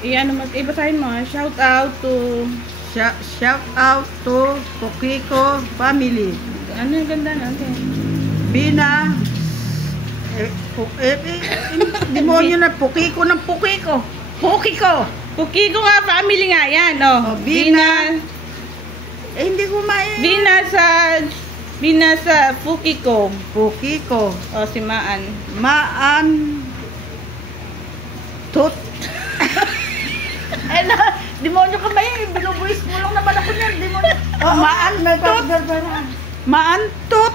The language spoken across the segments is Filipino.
Iyan naman, ibasahin mo. Shout out to Pukiko family. ano yung ganda natin? Bina demonyo na Pukiko ng Pukiko. Pukiko. Pukiko nga, family nga yan. Oh, Bina. Hindi ko Bina sa Pukiko. Pukiko. Oh, si Maan. Maan Tut. Eh na, demonyo ka ba yun? Binubuis mo lang naman ako niyan, demonyo. Maan Tut. Maan Tut.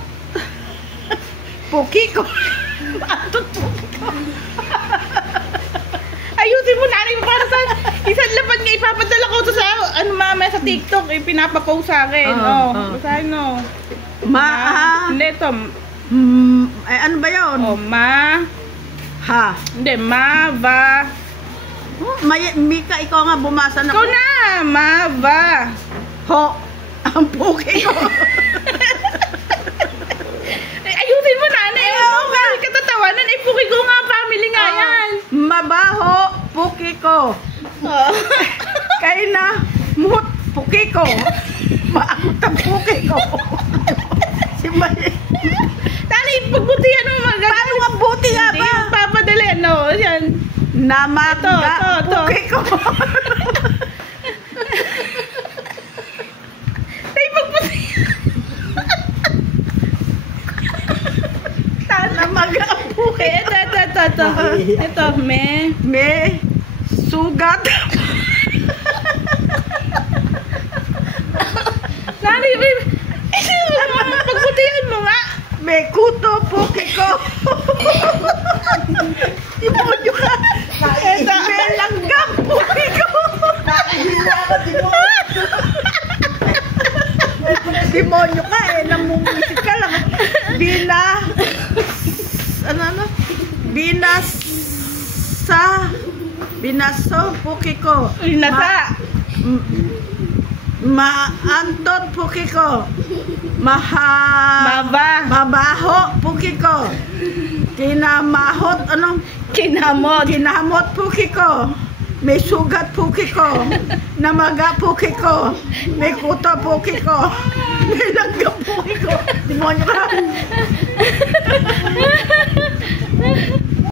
Pukiko. Maan Tut Pukiko. Ayusin mo nanay mo para sa isang lapad nga ipapadala ko to sa ano mama sa TikTok, pinapapost sa akin. Basahin no. Hindi ito. Ano ba yun? Ha. Hindi, va. Mika, ikaw nga bumasa na. Ikaw na, va. Ho. Ang Pukiko. Ayusin mo nanay. Oo nga. Katatawanan, Pukiko nga, family nga yan. Mabaho, Pukiko. Kaya na, mut, Pukiko. Maamot ang Pukiko. Si May. Tanay, pagbutihan mo magagawin. Paano nga buti nga ba? Hindi yung papadali, ano, yan. Namaga, Pukiko. Tay, pagbutihan. Namaga, Pukiko. Ito, Me, sugat. Nanay, pagbutihan mo nga. Me kuto, Pukiko. Demonyo ka. Me langgam, Pukiko. Demonyo ka eh. Namumusik ka lang. Binaso, Pukiko. Binasa. Maantot, Pukiko. Mabaho, Pukiko. Kinamahot, Kinamot, Pukiko. May sugat, Pukiko. Namaga, Pukiko. May kuto, Pukiko. May langgam, Pukiko. Demonyo ka.